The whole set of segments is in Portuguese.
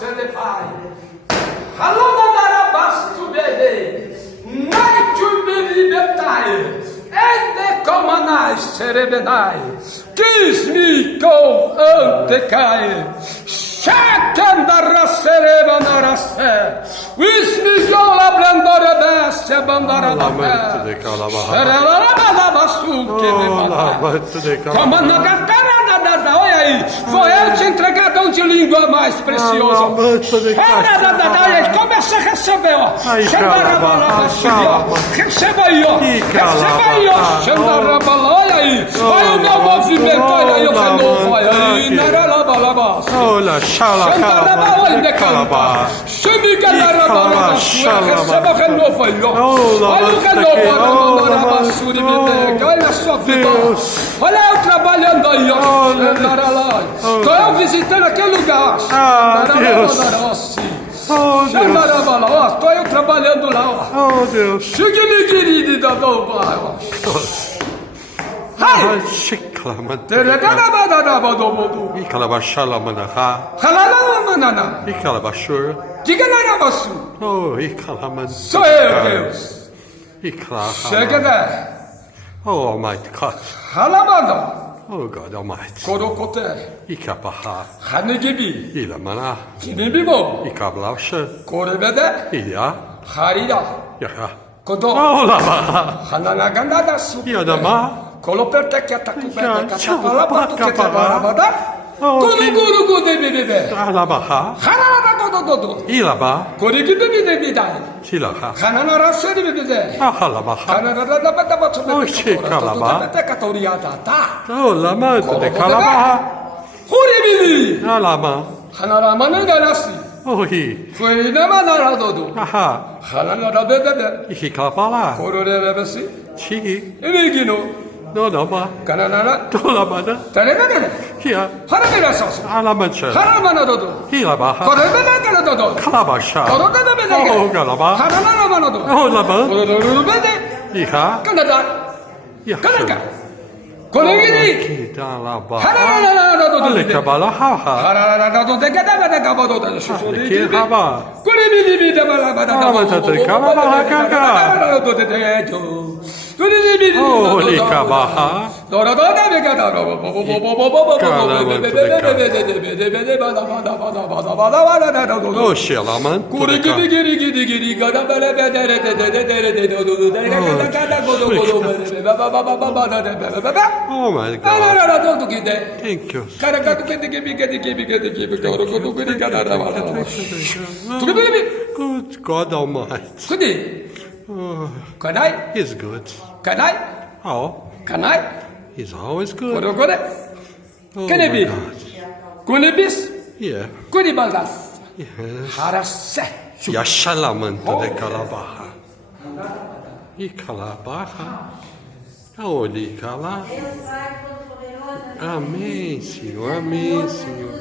Selepai. Halonarabastu bebe. Naitu belibetai. Ede komanai serebenai. Kismi ko antekai. Shakandara serebanarase. Wismi jola blandora beste bandara da olha aí, vou eu te entregar dom de língua mais precioso. Começa a receber, ó. Receba aí, ó. Receba aí, ó. Olha aí, olha o meu movimento, olha aí o renovo, olha aí. Olha, receba o renovo aí, ó. Olha o renovo, olha a sua vida. Olha eu trabalhando aí, ó. Estou eu visitando aquele lugar. Deus. Estou eu trabalhando lá, ó. Oh, Deus. Sou eu, Deus. Chega daí. Oh, Almighty God. Oh, God Almighty. Korokote. Ikapaha. Hanegibi. Ilamana. Kibibibo. Ikablausha. Korebede. Iya. Harida. Yaha. Kodo. Oh, Lama. Hananaganda su. Yadama. Koloperte que atacuba da capala para que Oh, Guru guru de bebê. Alabaha. Hanana do. Ilaba. Korigi de bebê. Tilaha. Hanana rasa de bebê. Ahalabaha. Hanana da bata Oh, Shekalaba. Catoriada tá. Oh, Lama. De Kalabaha. Huribi. Alama. Hanana mananga nasi. Oh, he. Foi na manara do. Aha. Hanana da bebê. Ikikalabala. Korore bebê. Chihi. Eligino. No, Lama. Kanana. Tolamana. Tarenana. Here. Hanana sas. Alamancha. Hanana do. Hilabaha. Korebe do. Kalabasha. Korode de bebê. Oh, Galaba. Hanana manado. Oh, Lama. Korore bebê. Iha. Canada. Canada. Colleghi. Dalaba. Hanana do. Alekabala. Haha. Hanana do. De cada da cabo do. Haba. Colleghi de balaba da. Oh, Likabaha. Oh, Shelaman. Oh, my God. Thank you. Good God Almighty. Oh, Can I? He's good. Can I? Oh, Can I? He's always good. Korokore. Oh, Can my it be? God. Kunibis. Yeah. Kunibaldas. Yes. Harase. Yashalaman de Kalabaha. Ikalabaha. Oh, Likala. Amém, Senhor. Amém, Senhor.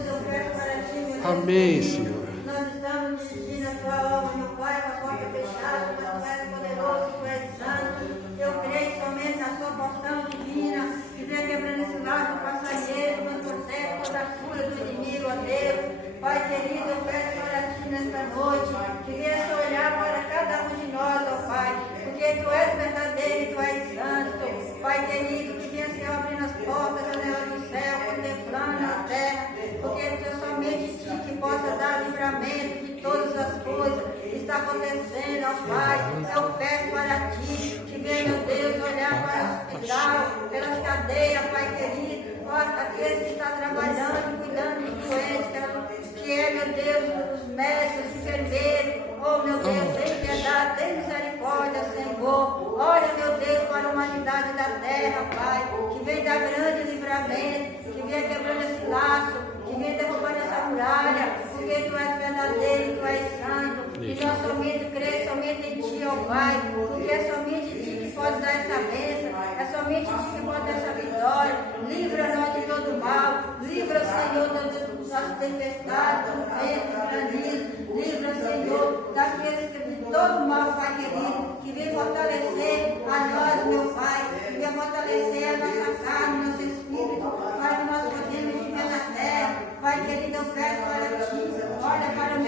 Amém, Senhor. Nós estamos pedindo a tua alma, meu Pai, com a porta fechada, mas tu és poderoso, tu és santo. Eu creio somente na tua porção divina, que venha quebrando esse laço passageiro, quando você toda a cura do inimigo, ó Deus. Pai querido, eu peço para ti nesta noite, que venha olhar para cada um de nós, ó Pai, porque tu és verdadeiro e tu és santo. Pai querido, que venha se abrindo as portas, janelas do céu, contemplando a terra, porque tu é somente ti que possa dar livramento de todas as coisas que está acontecendo, ó Pai. Eu peço para ti que venha, meu Deus, olhar para o hospital, pelas cadeias, Pai querido, ó, aqueles que estão trabalhando, cuidando dos doentes, que é, meu Deus, os médicos, os enfermeiros, oh meu Deus, tem piedade, tem misericórdia, Senhor. Olha, meu Deus, para a humanidade da terra, Pai, que vem dar grande livramento, que venha quebrando esse laço, que venha derrubando essa muralha, porque tu és verdadeiro, tu és santo, e nós somente cremos somente em ti, ó Pai, porque é somente em ti que pode dar essa bênção, é somente em ti que pode dar essa vitória. Livra-nós de todo mal, livra, Senhor, das tempestades, do vento, do granizo, livra, Senhor, daqueles de todo mal, Pai querido, que vem fortalecer a nós, meu Pai, que vem fortalecer a nossa carne, nosso espírito, para que nós podemos viver na terra. Pai querido, eu peço para ti, olha para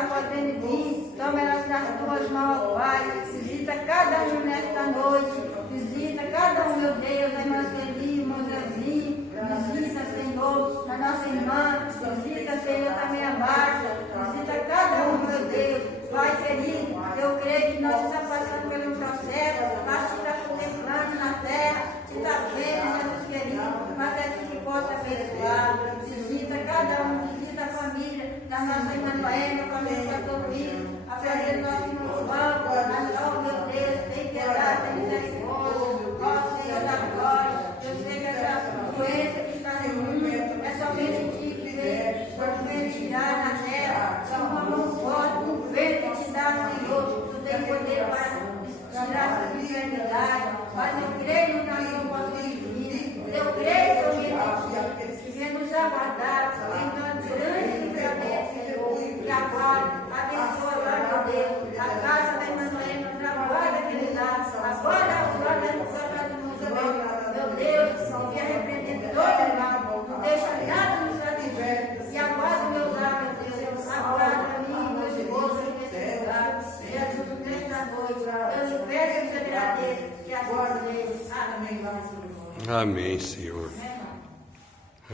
está podendo vir, toma elas nas tuas mãos, ó Pai. Visita cada um nesta noite. Visita cada um, meu Deus, a irmã Celi, irmão Zezinho. Visita, Senhor, a nossa irmã. Visita, Senhor, também a Márcia. Visita cada um, meu Deus. Pai querido, eu creio que nós estamos passando por um processo, mas se está contemplando na terra, se está vendo, Jesus querido, mas é assim que possa abençoar. Visita cada um, visita a família da nossa irmã Noêmia, a família do pastor Luiz, a família do nosso irmão João, oh meu Deus, tem piedade, tem misericórdia, ó Senhor da glória. Eu sei que essa doença que está no mundo é somente ti que vem tirar na terra, são uma mão forte, um vento que te dá, Senhor, tu tem poder para tirar essa enfermidade, mas eu creio no caminho vosso divino, eu creio somente em ti, que vem nos aguardar, então grande livramento, Senhor, e agora, abençoa lá, meu Deus, a casa da irmã Noêmia, trabalha aquele lado, agora a glória do mundo, meu Deus, que arrepender todo mal, não deixa nada nos atingir, e aguarda o meu lar, meu Deus, aguarda a mim, meu esposo, nesse lugar, Jesus, nesta noite, eu lhe peço e te agradeço, que assim seja. Amém. Amém, Senhor.